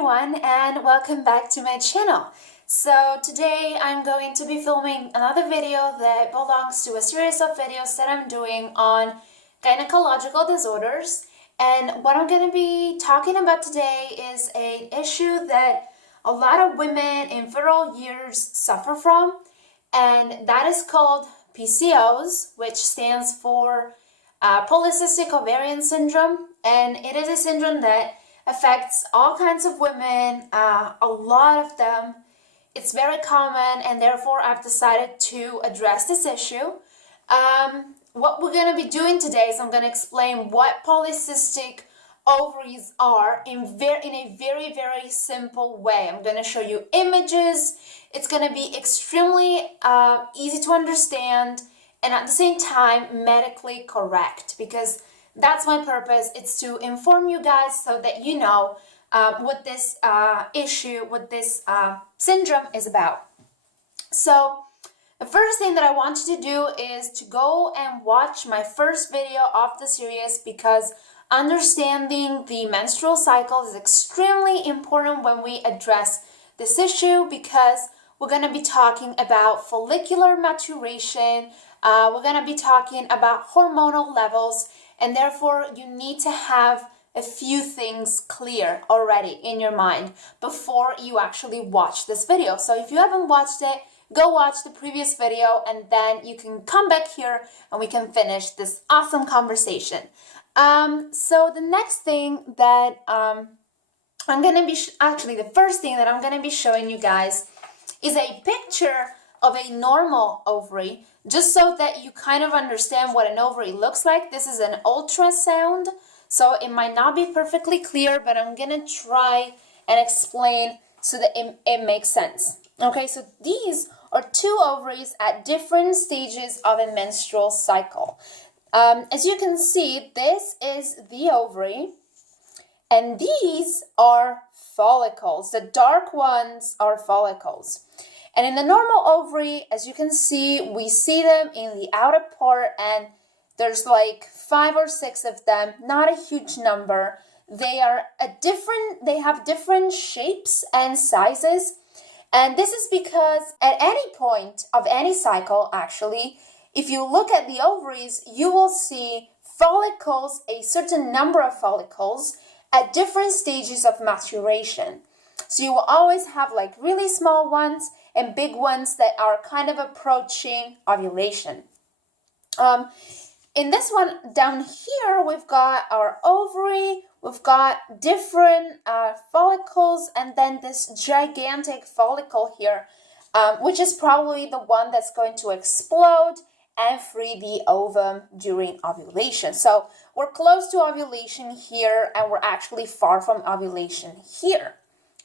everyone, and welcome back to my channel. So today I'm going to be filming another video that belongs to a series of videos that I'm doing on gynecological disorders. And what I'm going to be talking about today is an issue that a lot of women in fertile years suffer from, and that is called PCOS, which stands for polycystic ovarian syndrome, and it is a syndrome that affects all kinds of women, a lot of them. It's very common, and therefore I've decided to address this issue. What we're going to be doing today is I'm going to explain what polycystic ovaries are in a very, very simple way. I'm going to show you images. It's going to be extremely easy to understand and at the same time medically correct, because that's my purpose. It's to inform you guys so that you know what this issue, what this syndrome is about. So the first thing that I want you to do is to go and watch my first video of the series, because understanding the menstrual cycle is extremely important when we address this issue, because we're going to be talking about follicular maturation, we're going to be talking about hormonal levels, and therefore you need to have a few things clear already in your mind before you actually watch this video. So if you haven't watched it, go watch the previous video, and then you can come back here and we can finish this awesome conversation. So the next thing that I'm going to be, the first thing that I'm going to be showing you guys is a picture of a normal ovary, just so that you kind of understand what an ovary looks like. This is an ultrasound, so it might not be perfectly clear, but I'm going to try and explain so that it makes sense. Okay, so these are two ovaries at different stages of a menstrual cycle. As you can see, this is the ovary, and these are follicles. The dark ones are follicles. And in the normal ovary, as you can see, we see them in the outer part, and there's like 5 or 6 of them, not a huge number. They have different shapes and sizes. And this is because at any point of any cycle, actually, if you look at the ovaries, you will see follicles, a certain number of follicles at different stages of maturation. So you will always have like really small ones and big ones that are kind of approaching ovulation. In this one down here, we've got our ovary, we've got different follicles, and then this gigantic follicle here, which is probably the one that's going to explode and free the ovum during ovulation. So we're close to ovulation here, and we're actually far from ovulation here.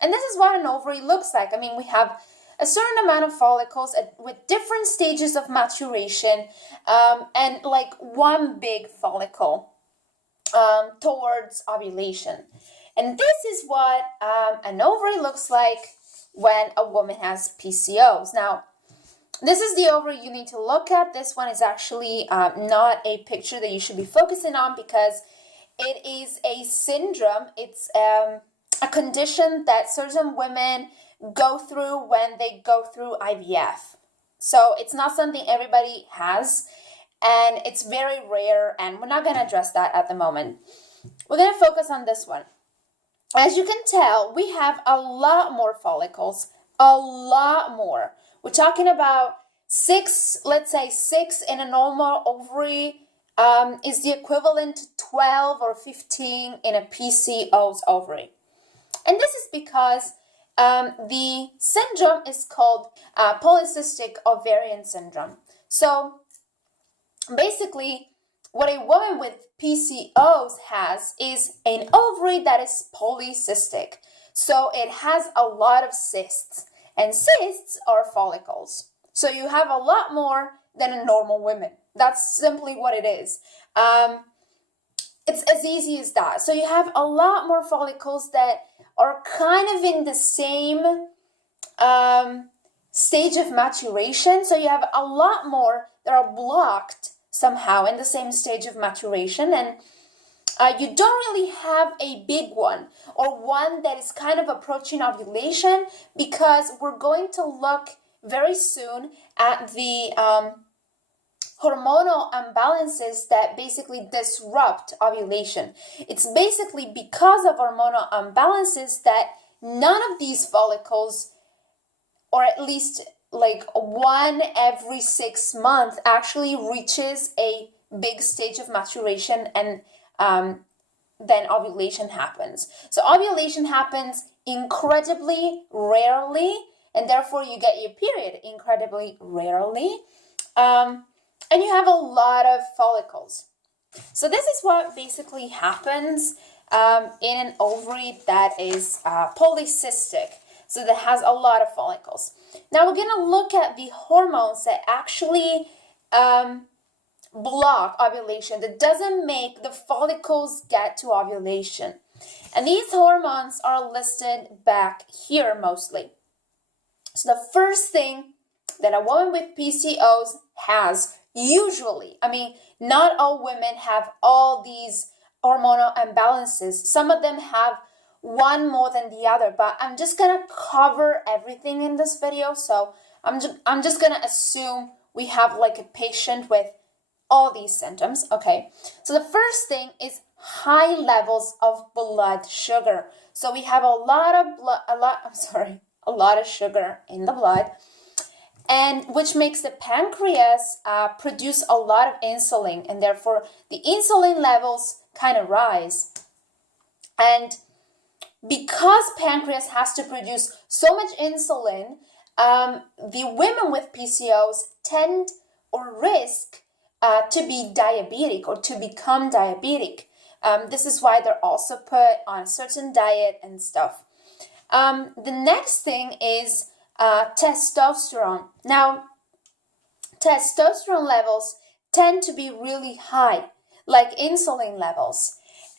And this is what an ovary looks like. I mean, we have a certain amount of follicles with different stages of maturation, and like one big follicle towards ovulation. And this is what an ovary looks like when a woman has PCOS. Now, this is the ovary you need to look at. This one is actually not a picture that you should be focusing on, because it is a syndrome. It's a condition that certain women go through when they go through IVF. So it's not something everybody has, and it's very rare, and we're not going to address that at the moment. We're going to focus on this one. As you can tell, we have a lot more follicles, a lot more. We're talking about 6, let's say 6 in a normal ovary is the equivalent to 12 or 15 in a PCOS ovary. And this is because the syndrome is called polycystic ovarian syndrome. So basically, what a woman with PCOS has is an ovary that is polycystic. So it has a lot of cysts, and cysts are follicles. So you have a lot more than a normal woman. That's simply what it is. It's as easy as that. So you have a lot more follicles that are kind of in the same stage of maturation. So you have a lot more that are blocked somehow in the same stage of maturation. And you don't really have a big one or one that is kind of approaching ovulation, because we're going to look very soon at the hormonal imbalances that basically disrupt ovulation. It's basically because of hormonal imbalances that none of these follicles, or at least like one every 6 months, actually reaches a big stage of maturation, and then ovulation happens. So ovulation happens incredibly rarely, and therefore you get your period incredibly rarely. And you have a lot of follicles. So this is what basically happens in an ovary that is polycystic, so that has a lot of follicles. Now we're going to look at the hormones that actually block ovulation, that doesn't make the follicles get to ovulation. And these hormones are listed back here mostly. So the first thing that a woman with PCOS has, usually, I mean, not all women have all these hormonal imbalances. Some of them have one more than the other, but I'm just gonna cover everything in this video. So I'm just gonna assume we have like a patient with all these symptoms. Okay, so the first thing is high levels of blood sugar. So we have a lot of sugar in the blood, and which makes the pancreas produce a lot of insulin, and therefore the insulin levels kind of rise. And because pancreas has to produce so much insulin, the women with PCOS tend or risk to be diabetic or to become diabetic. This is why they're also put on a certain diet and stuff. The next thing is testosterone. Now, testosterone levels tend to be really high, like insulin levels.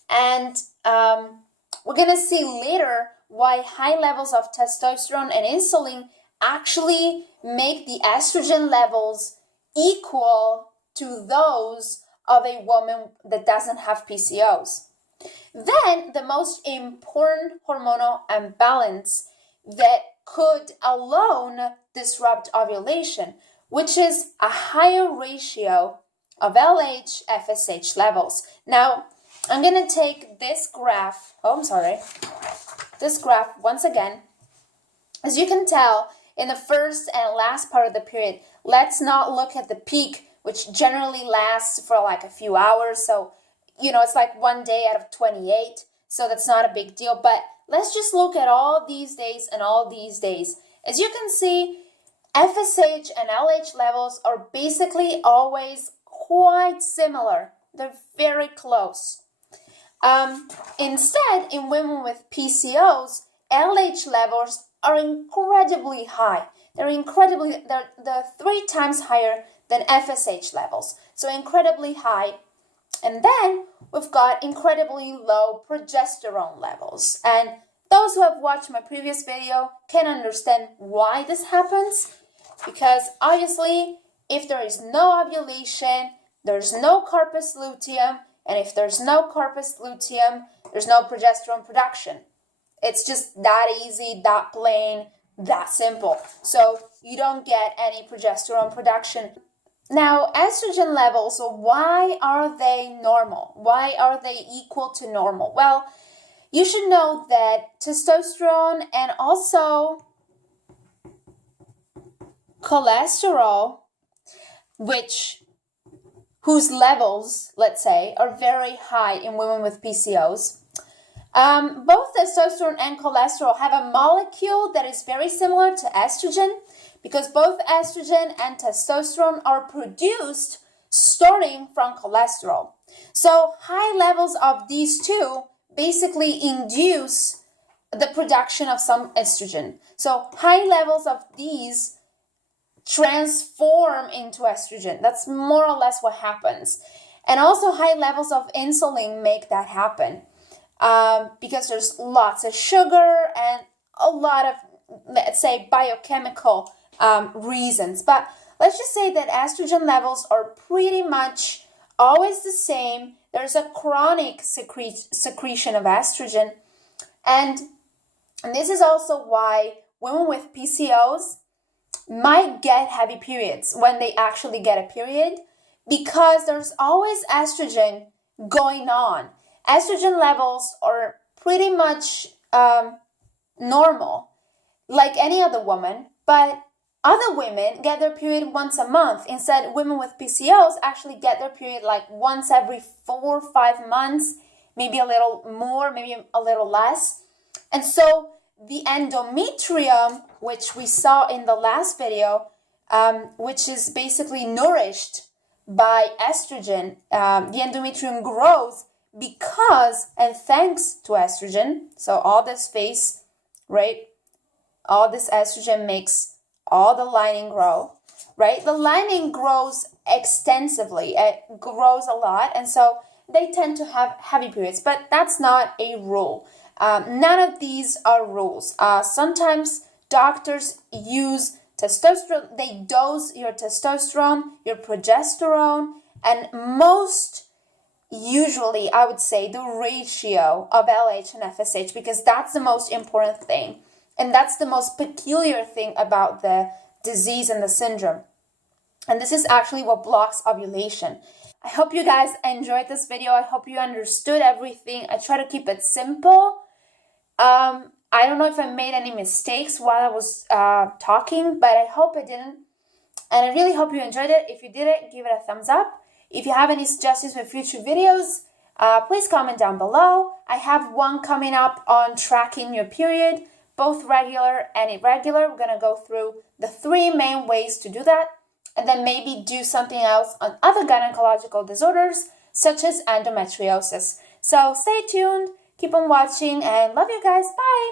And we're going to see later why high levels of testosterone and insulin actually make the estrogen levels equal to those of a woman that doesn't have PCOS. Then the most important hormonal imbalance that could alone disrupt ovulation, which is a higher ratio of LH, FSH levels. Now, I'm going to take this graph, this graph once again. As you can tell, in the first and last part of the period, let's not look at the peak, which generally lasts for like a few hours. So, it's like 1 day out of 28. So that's not a big deal. But let's just look at all these days and all these days. As you can see, FSH and LH levels are basically always quite similar. They're very close. Instead, in women with PCOS, LH levels are incredibly high. They're 3 times higher than FSH levels. So incredibly high. And then we've got incredibly low progesterone levels. And those who have watched my previous video can understand why this happens. Because obviously, if there is no ovulation, there's no corpus luteum. And if there's no corpus luteum, there's no progesterone production. It's just that easy, that plain, that simple. So you don't get any progesterone production. Now, estrogen levels, so why are they normal? Why are they equal to normal? Well, you should know that testosterone and also cholesterol, whose levels, let's say, are very high in women with PCOS, both testosterone and cholesterol have a molecule that is very similar to estrogen, because both estrogen and testosterone are produced starting from cholesterol. So high levels of these two basically induce the production of some estrogen. So high levels of these transform into estrogen. That's more or less what happens. And also high levels of insulin make that happen, because there's lots of sugar and a lot of, let's say, biochemical reasons. But let's just say that estrogen levels are pretty much always the same. there's a chronic secretion of estrogen. And this is also why women with PCOS might get heavy periods when they actually get a period, because there's always estrogen going on. Estrogen levels are pretty much normal, like any other woman, but other women get their period once a month. Instead, women with PCOS actually get their period like once every 4 or 5 months, maybe a little more, maybe a little less. And so the endometrium, which we saw in the last video, which is basically nourished by estrogen, the endometrium grows because and thanks to estrogen. So all this phase, right? All this estrogen makes all the lining grow, right? The lining grows extensively. It grows a lot. And so they tend to have heavy periods, but that's not a rule. None of these are rules. Sometimes doctors use testosterone, they dose your testosterone, your progesterone, and most usually, I would say, the ratio of LH and FSH, because that's the most important thing. And that's the most peculiar thing about the disease and the syndrome. And this is actually what blocks ovulation. I hope you guys enjoyed this video. I hope you understood everything. I try to keep it simple. I don't know if I made any mistakes while I was talking, but I hope I didn't. And I really hope you enjoyed it. If you did it, give it a thumbs up. If you have any suggestions for future videos, please comment down below. I have one coming up on tracking your period, both regular and irregular. We're going to go through the 3 main ways to do that, and then maybe do something else on other gynecological disorders, such as endometriosis. So stay tuned, keep on watching, and love you guys. Bye!